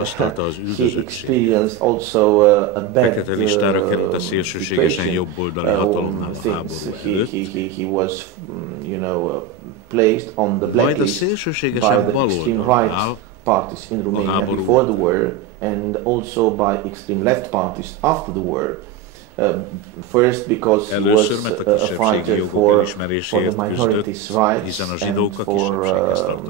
tapasztalta az üldözöttséget. Fekete listára került a szélsőségesen jobboldali hatalomnál a háború előtt, majd a szélsőségesen baloldalnál parties in Romania before the war and also by extreme left parties after the war. First because he was a fighter for the minorities' rights and for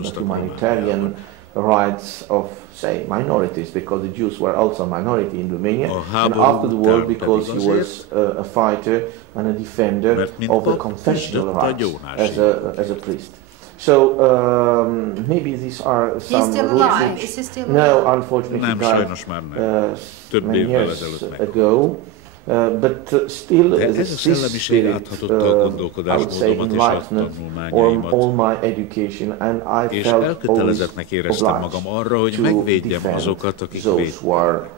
the humanitarian rights of, say, minorities, because the Jews were also a minority in Romania, and after the war because he was a fighter and a defender of the confessional rights as a priest. So maybe these are some. He's still alive. Is he still alive? No, unfortunately, he died many years ago. But still, this spirit, I would say, enlightenment all my education, and I felt always obliged to defend those who are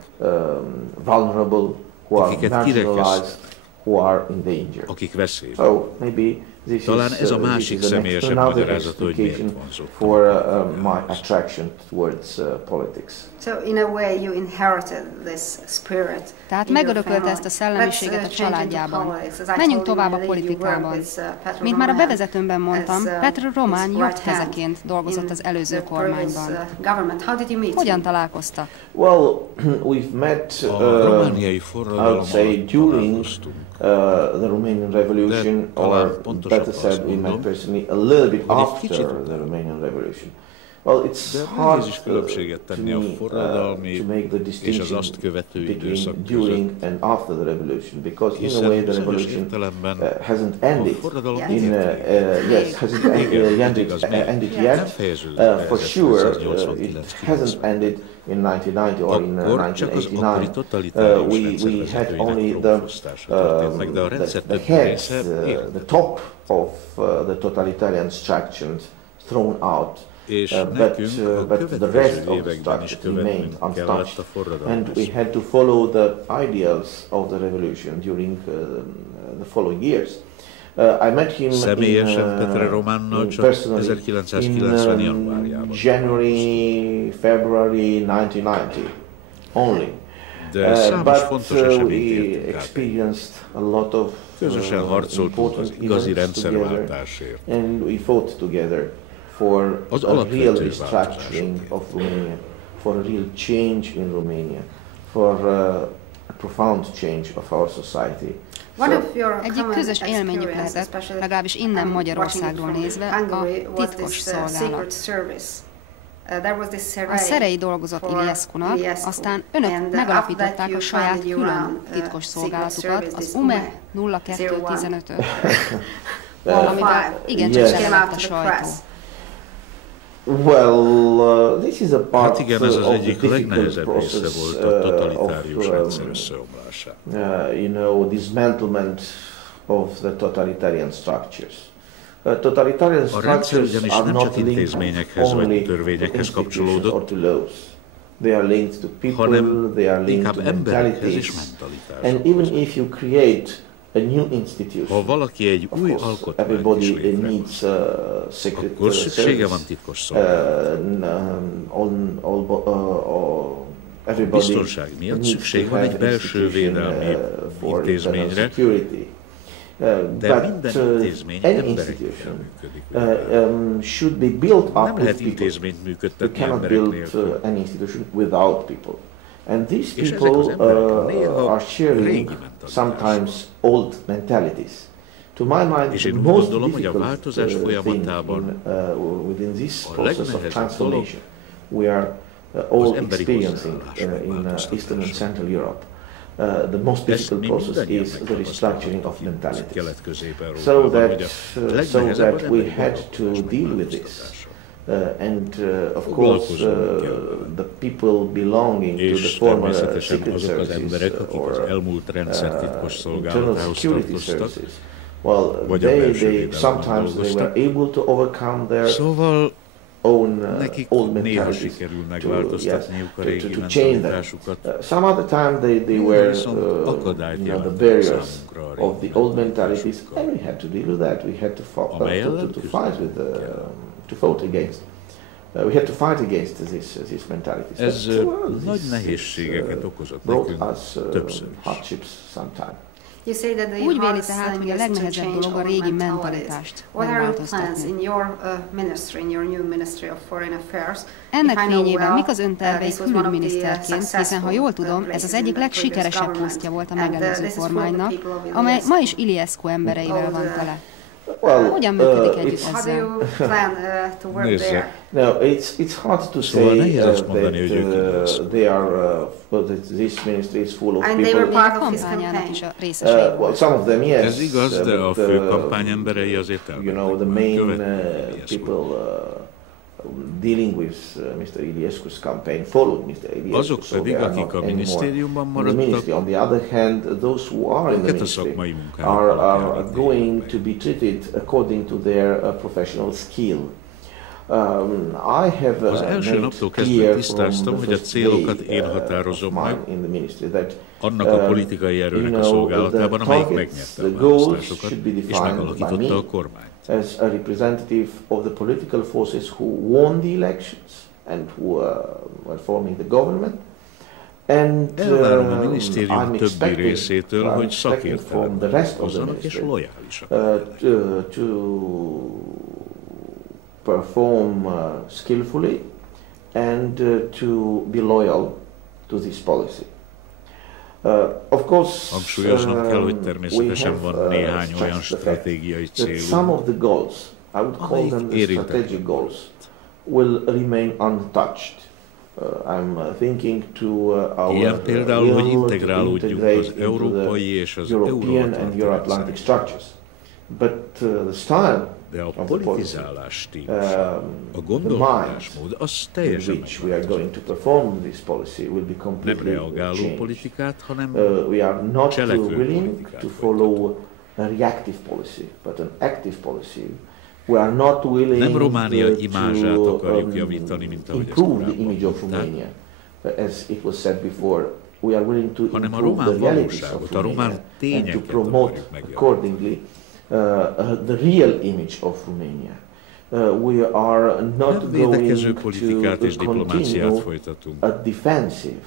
vulnerable, who are marginalized, who are in danger. So maybe talán ez a másik személyesebb magyarázata, hogy miért vonzott for my attraction towards politics. So in a way you inherited this spirit. Tehát megörökölte ezt a szellemiséget a családjában. Menjünk tovább a politikában. Mint már a bevezetőmben mondtam, Petr Roman jobb kezeként dolgozott az előző kormányban. Hogyan találkoztak? Well, we've met, I would say, during the Romanian Revolution, or better said, we met personally a little bit after the Romanian Revolution. Well, it's hard to make the distinction between during and after the revolution, because in a way the revolution hasn't ended. Ended yet. For sure, it hasn't ended in 1990 or in 1989. We had only the heads, the top of the totalitarian structures thrown out. But the rest of the structure remained untouched, and we had to follow the ideals of the revolution during the following years. I met him personally in January, February 1990 only. But we experienced a lot of important events together, and we fought together for a real restructuring of Romania, for a real change in Romania, for a profound change of our society. Egyik közös élményük lehetett, legalábbis innen Magyarországról nézve, a titkos szolgálat. A Szerei dolgozott Iliescu-nak, aztán önök megalapították a saját külön titkos szolgálatukat, az UME 0215-öt, amiben igencsak szerepelt a sajtó. Well, this is a part hát igen, ez az egyik legnehezebb része volt a totalitárius rendszer összeomlásán. You know, dismantlement of the totalitarian structures. Totalitarian structures are not linked only to institutions or to laws. They are linked to people, they are linked to mentalities. And even if you create a new institution, ha valaki egy új alkotmányt is létrehoz, akkor szüksége van titkos szolgálatra. Biztonság miatt szükség van egy belső védelmi intézményre, de minden intézmény emberekkel működik. Nem lehet intézményt működtetni emberek nélkül. And these people are sharing sometimes old mentalities. To my mind, the most difficult thing within this process of transformation we are all experiencing in Eastern and Central Europe. The most difficult process is the restructuring of mentalities. So that we had to deal with this. And of course, the people belonging to the former secret services or internal security services, well, they sometimes they were able to overcome their own old mentality to change them. Some other time they were the barriers of the old mentalities, and we had to deal with that. We had to fight with to vote against. We had to fight against these mentalities. Ez nagy nehézségeket okozott nekünk többször is. Hardships sometimes. Úgy véli tehát, hogy a legnehezebb dolog a régi mentalitást megváltoztatni. Ennek fényében mik az ön tervei külügyminiszterként, hiszen ha jól tudom, ez az egyik legsikeresebb posztja volt a megelőző kormánynak, amely ma is Iliescu embereivel van tele. Hogyan működik együtt ezzel? No, it's hard to say that they are, this ministry is full of people. Well, some of them, yes. Ez igaz, de a fő kampányemberei azért you know, the main people dealing with Mr. Iliescu's campaign followed Mr. Iliescu. Azok pedig, akik a minisztériumban maradtak, on the other hand, those who are in the ministry are going to be treated according to their professional skill. Az első naptól kezdve tisztáztam, hogy a célokat én határozom meg, annak a politikai erőnek a szolgálatában, amelyik megnyerte a választásokat és megalakította a kormányt. As a representative of the political forces who won the elections and who were forming the government. Elvárom a minisztérium többi részétől, hogy szakértelemben hozzanak és lojálisak. Perform skillfully and to be loyal to this policy. Of course, hangsúlyoznom kell, hogy természetesen van néhány olyan stratégiai célunk, some of the goals, I would call them the strategic goals, will remain untouched. I'm thinking to our ilyen például, hogy integrálódjunk az európai és az European and Euro-Atlantic structures. But the style, de a politizálás stílusa, a gondolkodásmód, az teljesen nem reagáló politikát, hanem cselekvő politikát folytatunk. Nem Románia imázsát akarjuk javítani, mint ahogy ezt korábban mondták, hanem a román valóságot, a román tényeket akarjuk megjavítani. The real image of Romania. We are not going to continue a defensive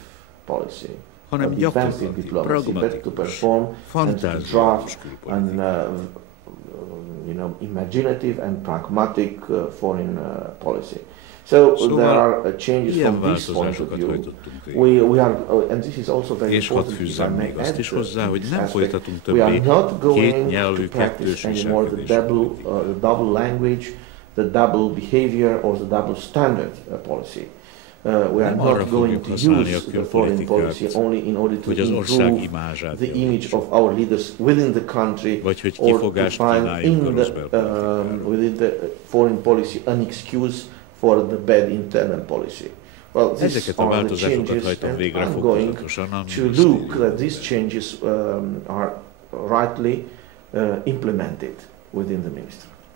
policy, hanem defensive diplomacy, but to perform and to draft an imaginative and pragmatic foreign policy. So there are changes from this point of view. We are, and this is also very important. És hadd még azt is hozzá, hogy nem folytatunk többé két nyelvű kettős viselkedési politikát. The double language, the double behavior or the double standard policy. We are not going to use the foreign policy only in order to improve the image of our leaders within the country, or to find within the foreign policy an excuse for the bad internal policy. Well, these are the changes, and I'm going to look that these changes are rightly implemented within the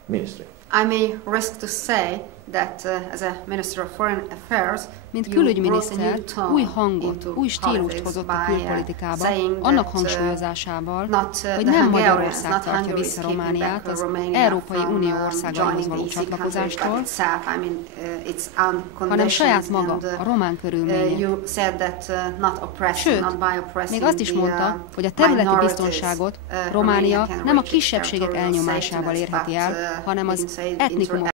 ministry. I may risk to say that as a Minister of Foreign Affairs, mint külügyminiszter új hangot, új stílust hozott a külpolitikába, annak hangsúlyozásával, hogy nem Magyarország tartja vissza Romániát az Európai Unió országaihoz való csatlakozástól, hanem saját maga, a román körülmények. Sőt, még azt is mondta, hogy a területi biztonságot Románia nem a kisebbségek elnyomásával érheti el, hanem az etnikumok